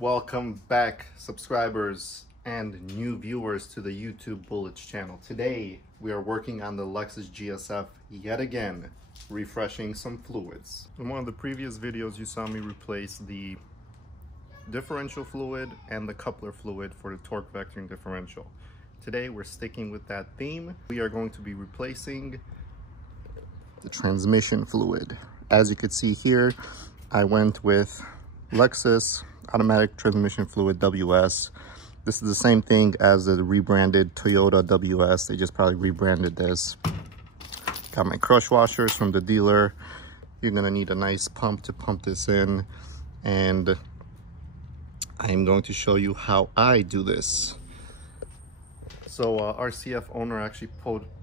Welcome back, subscribers and new viewers to the YouTube Bullets channel. Today we are working on the Lexus GSF yet again, refreshing some fluids. In one of the previous videos you saw me replace the differential fluid and the coupler fluid for the torque vectoring differential. Today we're sticking with that theme. We are going to be replacing the transmission fluid. As you can see here, I went with Lexus automatic transmission fluid WS. This is the same thing as the rebranded Toyota WS. They just probably rebranded this. Got my crush washers from the dealer. You're gonna need a nice pump to pump this in, and I am going to show you how I do this. So RCF owner actually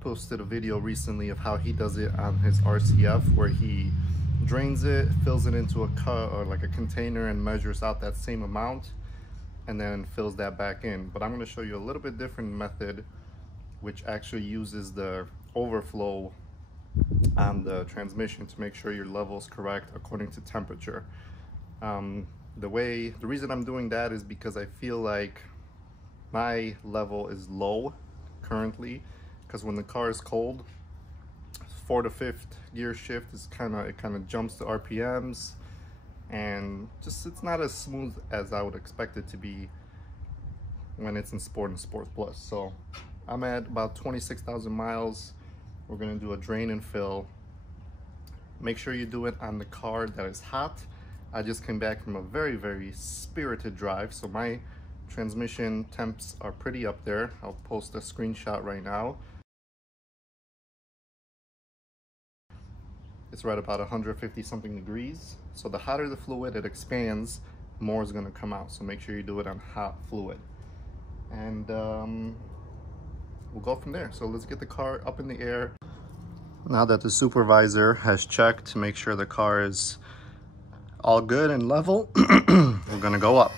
posted a video recently of how he does it on his RCF, where he drains it, fills it into a cup or like a container and measures out that same amount and then fills that back in. But I'm going to show you a little bit different method, which actually uses the overflow on the transmission to make sure your level is correct according to temperature. The reason I'm doing that is because I feel like my level is low currently, because when the car is cold, 4th to 5th gear shift is kind of jumps the RPMs, and just it's not as smooth as I would expect it to be when it's in Sport and Sport Plus. So I'm at about 26,000 miles. We're gonna do a drain and fill. Make sure you do it on the car that is hot. I just came back from a very spirited drive, so my transmission temps are pretty up there. I'll post a screenshot right now. It's right about 150 something degrees. So the hotter the fluid it expands, more is going to come out. So make sure you do it on hot fluid. And we'll go from there. So let's get the car up in the air. Now that the supervisor has checked to make sure the car is all good and level, we're going to go up.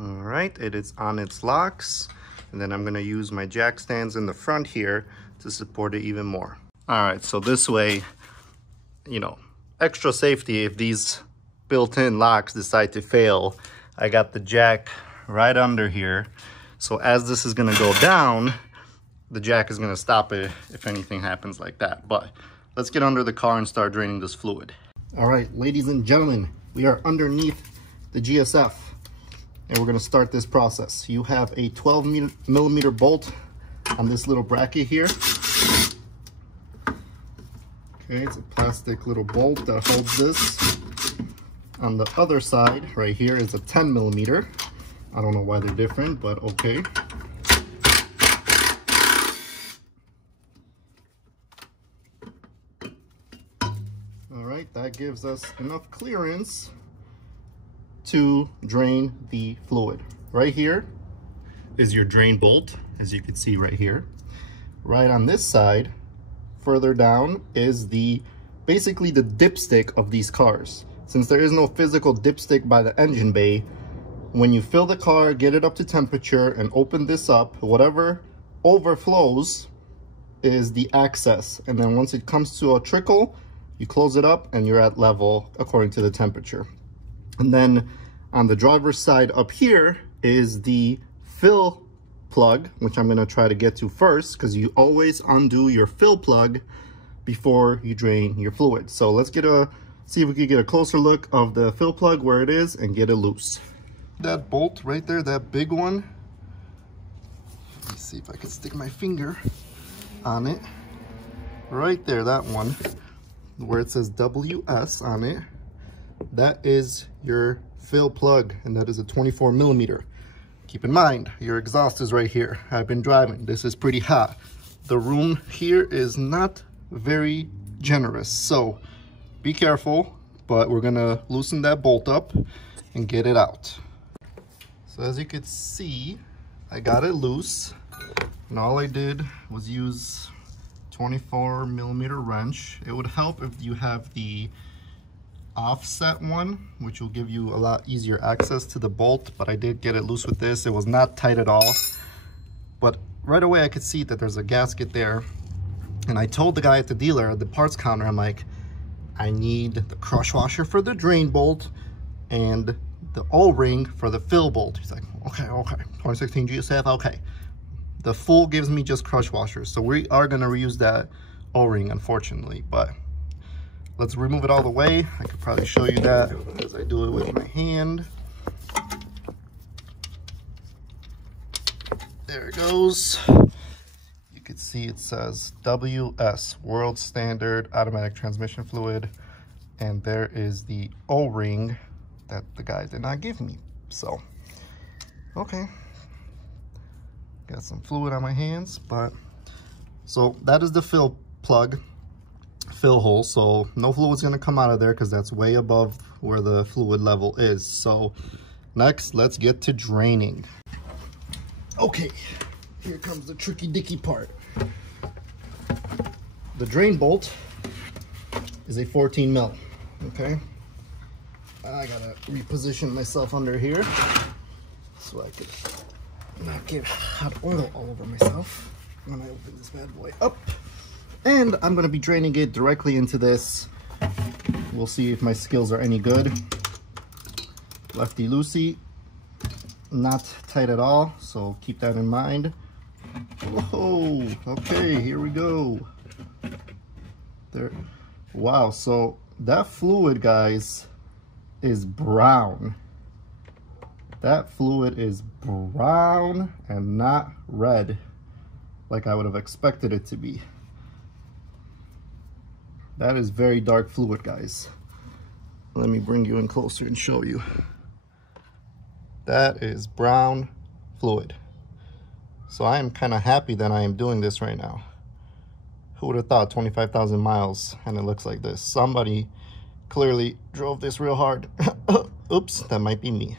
Alright, it is on its locks, and then I'm going to use my jack stands in the front here to support it even more. Alright, so this way, you know, extra safety if these built-in locks decide to fail, I got the jack right under here. So as this is going to go down, the jack is going to stop it if anything happens like that. But let's get under the car and start draining this fluid. Alright, ladies and gentlemen, we are underneath the GSF. And we're going to start this process. You have a 12 millimeter bolt on this little bracket here. Okay, it's a plastic little bolt that holds this. On the other side, right here, is a 10 millimeter. I don't know why they're different, but okay. All right, that gives us enough clearance to drain the fluid. Right here is your drain bolt, as you can see right here. Right on this side, further down, is basically the dipstick of these cars. Since there is no physical dipstick by the engine bay, when you fill the car, get it up to temperature, and open this up, whatever overflows is the access. And then once it comes to a trickle, you close it up and you're at level according to the temperature. And then on the driver's side up here is the fill plug, which I'm going to try to get to first, because you always undo your fill plug before you drain your fluid. So let's see if we can get a closer look of the fill plug, where it is, and get it loose. That bolt right there, that big one, let me see if I can stick my finger on it. Right there, that one, where it says WS on it, that is your fill plug, and that is a 24 millimeter. Keep in mind, your exhaust is right here. I've been driving. This is pretty hot. The room here is not very generous, so be careful. but we're gonna loosen that bolt up and get it out. So as you can see, I got it loose, and all I did was use 24mm wrench. It would help if you have the offset one, which will give you a lot easier access to the bolt, but I did get it loose with this. It was not tight at all, but right away I could see that there's a gasket there, and I told the guy at the dealer at the parts counter, I'm like, I need the crush washer for the drain bolt and the O-ring for the fill bolt. He's like, okay, 2016 GSF, okay. The full gives me just crush washers, so we are gonna reuse that O-ring, unfortunately, but let's remove it all the way. I could probably show you that as I do it with my hand. There it goes. You can see it says WS, World Standard Automatic Transmission Fluid, and there is the O-ring that the guy did not give me. So, okay. Got some fluid on my hands, but so that is the fill hole, so no fluid's gonna come out of there because that's way above where the fluid level is. So next, let's get to draining. Okay, here comes the tricky dicky part. The drain bolt is a 14mm, okay? I gotta reposition myself under here so I could not get hot oil all over myself when I open this bad boy up. And I'm gonna be draining it directly into this. We'll see if my skills are any good. Lefty loosey, not tight at all, so keep that in mind. Whoa, okay, here we go. There, wow, so that fluid, guys, is brown. That fluid is brown and not red like I would have expected it to be. That is very dark fluid, guys. Let me bring you in closer and show you. That is brown fluid. So I am kind of happy that I am doing this right now. Who would have thought 25,000 miles and it looks like this? Somebody clearly drove this real hard. Oops, that might be me.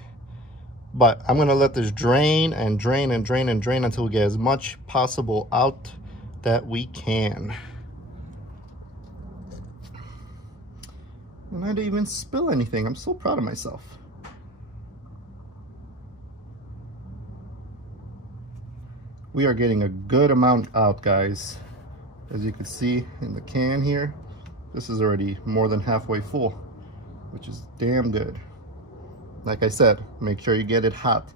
But I'm gonna let this drain and drain and drain and drain until we get as much possible out that we can. And I didn't even spill anything. I'm so proud of myself. We are getting a good amount out, guys. As you can see in the can here, this is already more than halfway full, which is damn good. Like I said, make sure you get it hot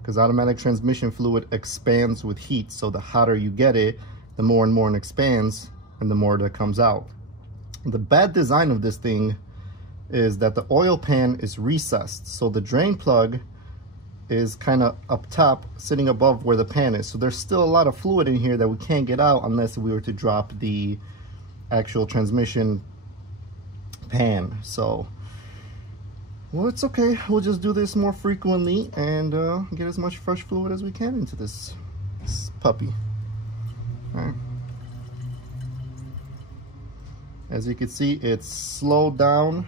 because automatic transmission fluid expands with heat. So the hotter you get it, the more and more it expands and the more that comes out. The bad design of this thing is that the oil pan is recessed. So the drain plug is kind of up top, sitting above where the pan is. So there's still a lot of fluid in here that we can't get out unless we were to drop the actual transmission pan. So, well, it's okay. We'll just do this more frequently and get as much fresh fluid as we can into this puppy. All right. As you can see, it's slowed down.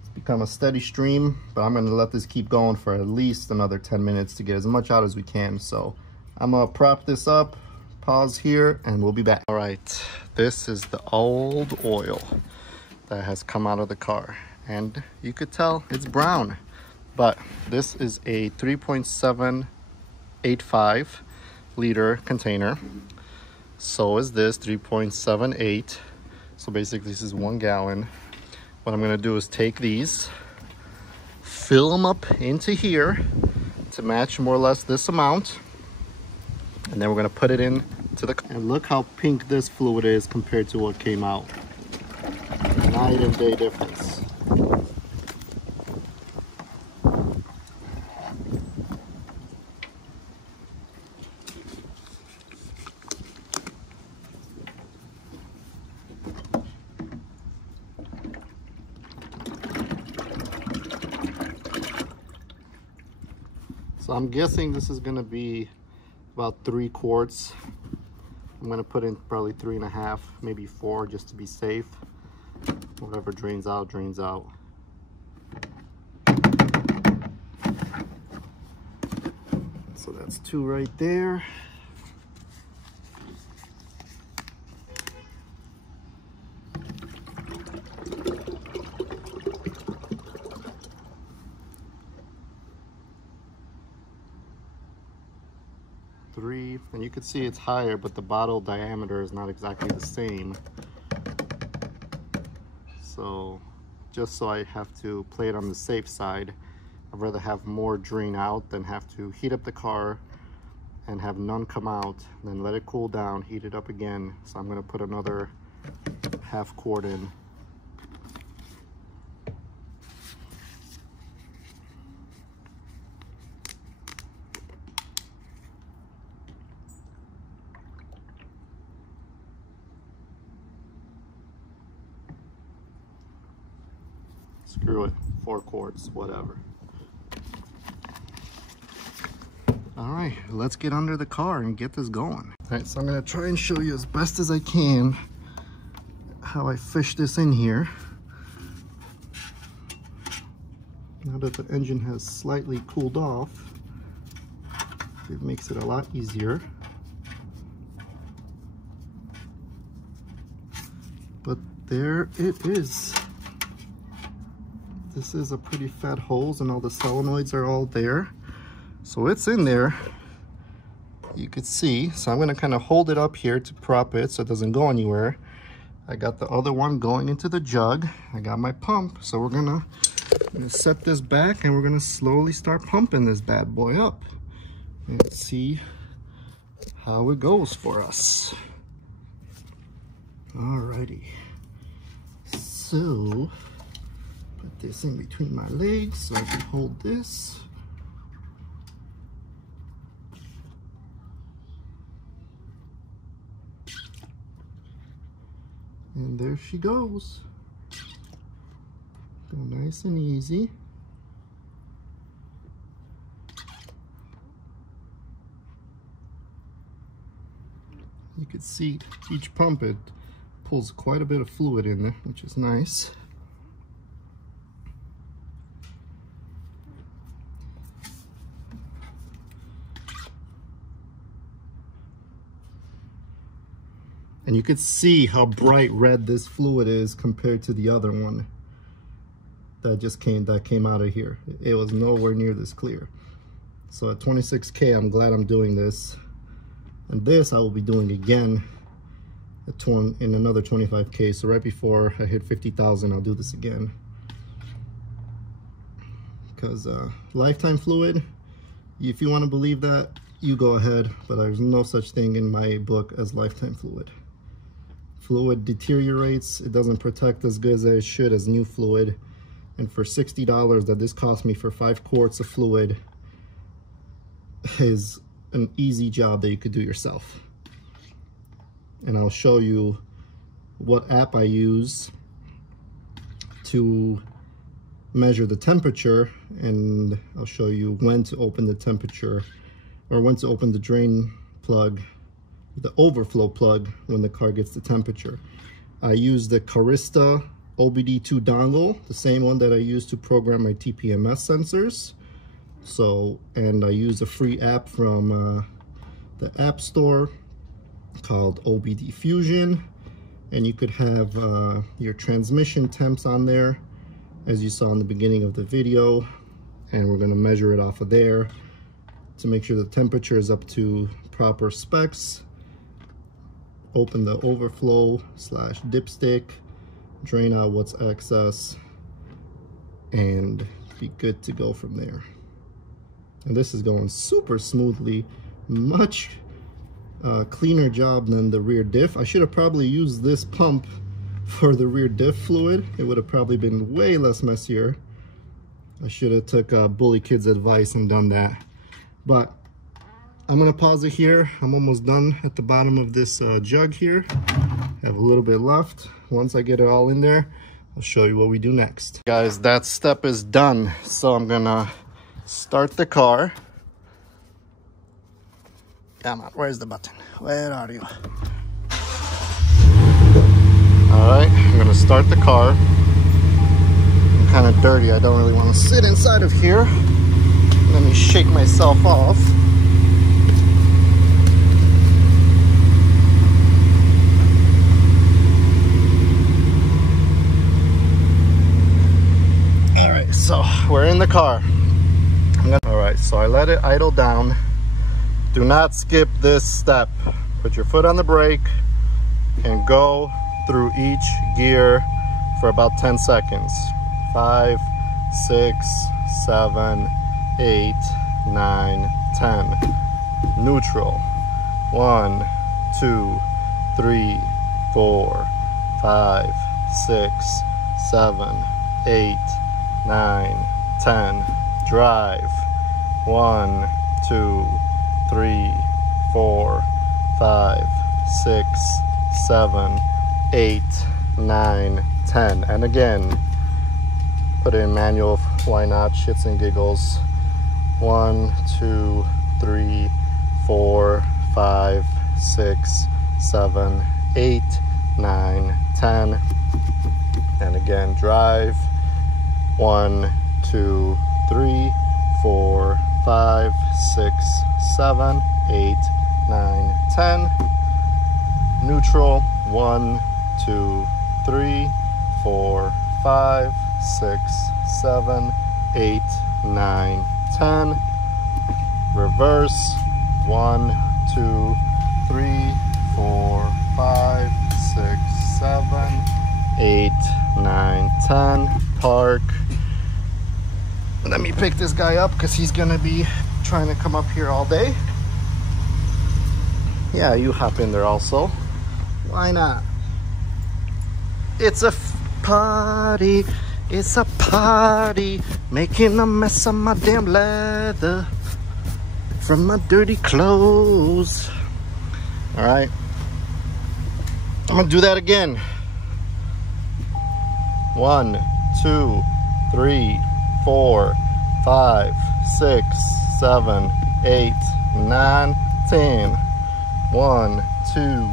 It's become a steady stream, but I'm gonna let this keep going for at least another 10 minutes to get as much out as we can. So I'm gonna prop this up, pause here, and we'll be back. All right, this is the old oil that has come out of the car. And you could tell it's brown, but this is a 3.785 liter container. So is this 3.78. So basically this is 1 gallon. What I'm gonna do is take these, fill them up into here to match more or less this amount. And then we're gonna put it in to the, and look how pink this fluid is compared to what came out. Night and day difference. So I'm guessing this is gonna be about 3 quarts. I'm gonna put in probably 3.5, maybe 4, just to be safe. Whatever drains out, drains out. So that's 2 right there. Three, and you can see it's higher, but the bottle diameter is not exactly the same. So just so I have to play it on the safe side, I'd rather have more drain out than have to heat up the car and have none come out, then let it cool down, heat it up again. So I'm going to put another half quart in. Screw it, 4 quarts, whatever. All right, let's get under the car and get this going. All right, so I'm gonna try and show you as best as I can how I fish this in here. Now that the engine has slightly cooled off, it makes it a lot easier. But there it is. This is a pretty fat hose and all the solenoids are all there. So it's in there, you could see. So I'm gonna kind of hold it up here to prop it so it doesn't go anywhere. I got the other one going into the jug. I got my pump. So we're gonna set this back and we're gonna slowly start pumping this bad boy up and see how it goes for us. Alrighty. So put this in between my legs so I can hold this. And there she goes. Go nice and easy. You can see each pump, it pulls quite a bit of fluid in there, which is nice. And you can see how bright red this fluid is compared to the other one that came out of here. It was nowhere near this clear. So at 26K, I'm glad I'm doing this. And this I will be doing again in another 25K. So right before I hit 50,000, I'll do this again. Because lifetime fluid, if you want to believe that, you go ahead. But there's no such thing in my book as lifetime fluid. Fluid deteriorates. It doesn't protect as good as it should as new fluid. And for $60 that this cost me for 5 quarts of fluid is an easy job that you could do yourself. And I'll show you what app I use to measure the temperature, and I'll show you when to open the temperature or when to open the drain plug, the overflow plug, when the car gets the temperature. I use the Carista OBD2 dongle, the same one that I use to program my TPMS sensors. So, and I use a free app from the App Store called OBD Fusion, and you could have your transmission temps on there, as you saw in the beginning of the video, and we're going to measure it off of there to make sure the temperature is up to proper specs. Open the overflow / dipstick, drain out what's excess, and be good to go from there. And this is going super smoothly, much cleaner job than the rear diff. I should have probably used this pump for the rear diff fluid. It would have probably been way less messier. I should have took Bully Kid's advice and done that. But I'm gonna pause it here. I'm almost done at the bottom of this jug here. Have a little bit left. Once I get it all in there, I'll show you what we do next. Guys, that step is done. So I'm gonna start the car. Come on, where's the button? Where are you? Alright, I'm gonna start the car. I'm kind of dirty, I don't really want to sit inside of here. Let me shake myself off. Alright, so we're in the car. Alright, so I let it idle down. Do not skip this step. Put your foot on the brake and go through each gear for about 10 seconds. 5, 6, 7, 8, 9, 10. Neutral. 1, 2, 3, 4, 5, 6, 7, 8, 9, 10. Drive. 1, 2, 3, 4, 5, 6, 7, 8, 9, 10. And again, put it in manual, why not? Shits and giggles. 1, 2, 3, 4, 5, 6, 7, 8, 9, 10. And again, drive. 1, 2, 3, 4, 5, 6, 7, 8, 9, 10. Neutral. 1, 2, 3, 4, 5, 6, 7, 8, 9, 10. Reverse. 1, 2, 3, 4, 5, 6, 7, 8, 9, 10. Park. Let me pick this guy up because he's gonna be trying to come up here all day. Yeah, you hop in there also. Why not? It's a party. It's a party. Making a mess of my damn leather from my dirty clothes. All right. I'm gonna do that again. 1, 2, 3, 4, 5, 6, 7, 8, 9, 10. 1, 2,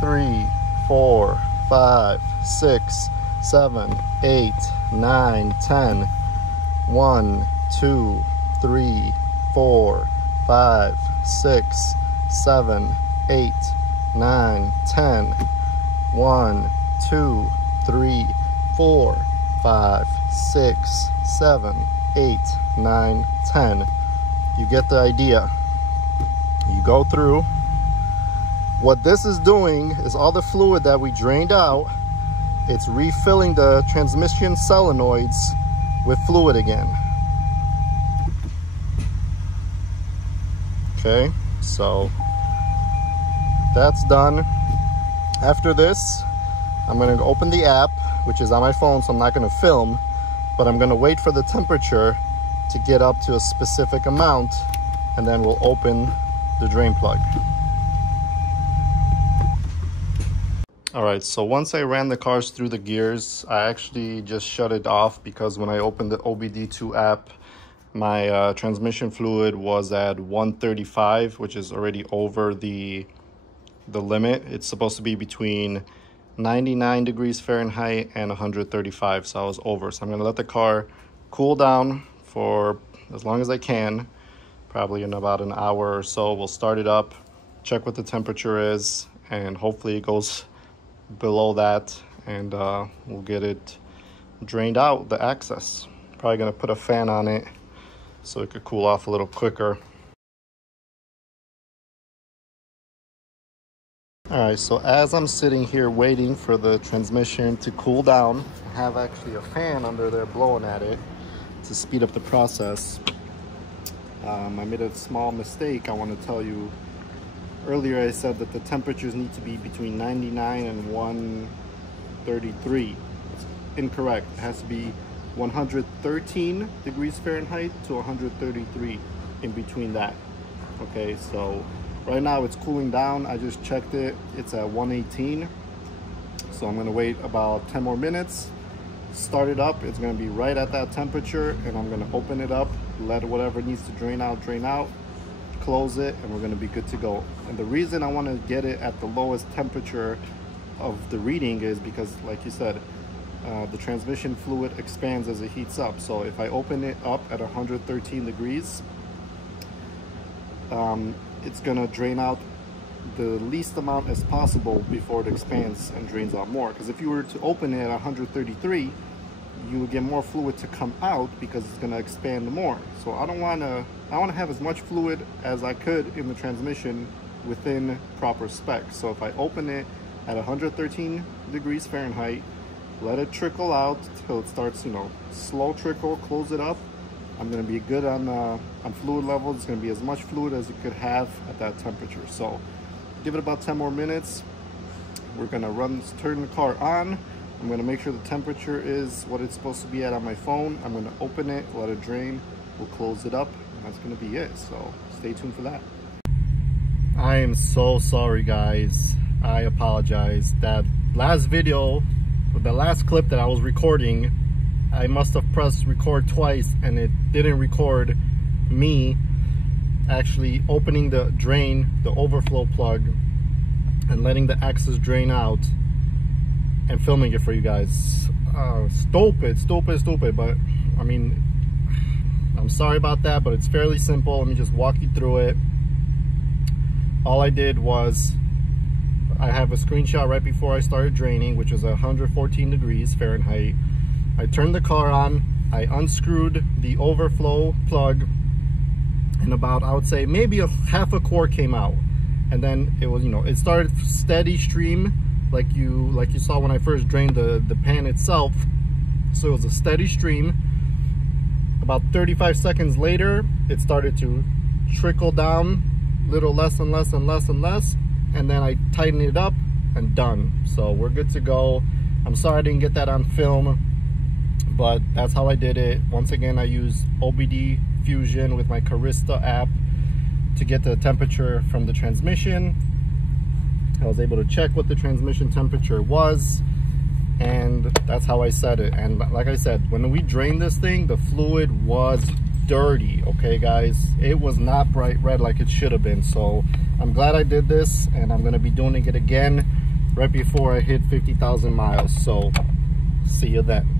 3, 4, 5, 6, 7, 8, 9, 10. 1, 2, 3, 4, 5, 6, 7, 8, 9, 10. 1, 2, 3, 4, 5, 6, 7, 8, 9, 10. You get the idea. You go through. What this is doing is all the fluid that we drained out, it's refilling the transmission solenoids with fluid again. Okay, so that's done. After this, I'm going to open the app, which is on my phone, so I'm not going to film, but I'm going to wait for the temperature to get up to a specific amount, and then we'll open the drain plug. All right, so once I ran the cars through the gears, I actually just shut it off because when I opened the OBD2 app, my transmission fluid was at 135, which is already over the limit. It's supposed to be between 99 degrees Fahrenheit and 135, so I was over. So I'm gonna let the car cool down for as long as I can, probably in about an hour or so. We'll start it up, check what the temperature is, and hopefully it goes below that, and we'll get it drained out, the excess. Probably gonna put a fan on it so it could cool off a little quicker. All right, so as I'm sitting here waiting for the transmission to cool down, I have actually a fan under there blowing at it to speed up the process. I made a small mistake. I want to tell you, earlier I said that the temperatures need to be between 99 and 133. It's incorrect. It has to be 113 degrees Fahrenheit to 133, in between that. Okay, so right now it's cooling down. I just checked it. It's at 118. So I'm gonna wait about 10 more minutes, start it up. It's gonna be right at that temperature, and I'm gonna open it up, let whatever needs to drain out, close it, and we're gonna be good to go. And the reason I wanna get it at the lowest temperature of the reading is because, like you said, the transmission fluid expands as it heats up. So if I open it up at 113 degrees, it's gonna drain out the least amount as possible before it expands and drains out more. Because if you were to open it at 133, you will get more fluid to come out because it's gonna expand more. So I wanna have as much fluid as I could in the transmission within proper specs. So if I open it at 113 degrees Fahrenheit, let it trickle out till it starts, you know, slow trickle, close it up, I'm gonna be good on fluid levels. It's gonna be as much fluid as it could have at that temperature. So give it about 10 more minutes. We're gonna turn the car on. I'm gonna make sure the temperature is what it's supposed to be at on my phone. I'm gonna open it, let it drain, we'll close it up, and that's gonna be it. So stay tuned for that. I am so sorry, guys. I apologize. That last video, the last clip that I was recording, I must have pressed record twice and it didn't record me actually opening the drain, the overflow plug, and letting the excess drain out and filming it for you guys. Stupid, but I mean, I'm sorry about that, but it's fairly simple. Let me just walk you through it. All I did was, I have a screenshot right before I started draining, which was 114 degrees Fahrenheit. I turned the car on, I unscrewed the overflow plug, and about, I would say, maybe half a quart came out. And then it was, you know, it started steady stream, like you saw when I first drained the pan itself. So it was a steady stream. About 35 seconds later, it started to trickle down, little less and less and less and less, and then I tightened it up and done. So we're good to go. I'm sorry I didn't get that on film, but that's how I did it. Once again, I used OBD Fusion with my Carista app to get the temperature from the transmission. I was able to check what the transmission temperature was, and that's how I set it. And like I said, when we drained this thing, the fluid was dirty, okay guys? It was not bright red like it should have been. So I'm glad I did this, and I'm gonna be doing it again right before I hit 50,000 miles. So see you then.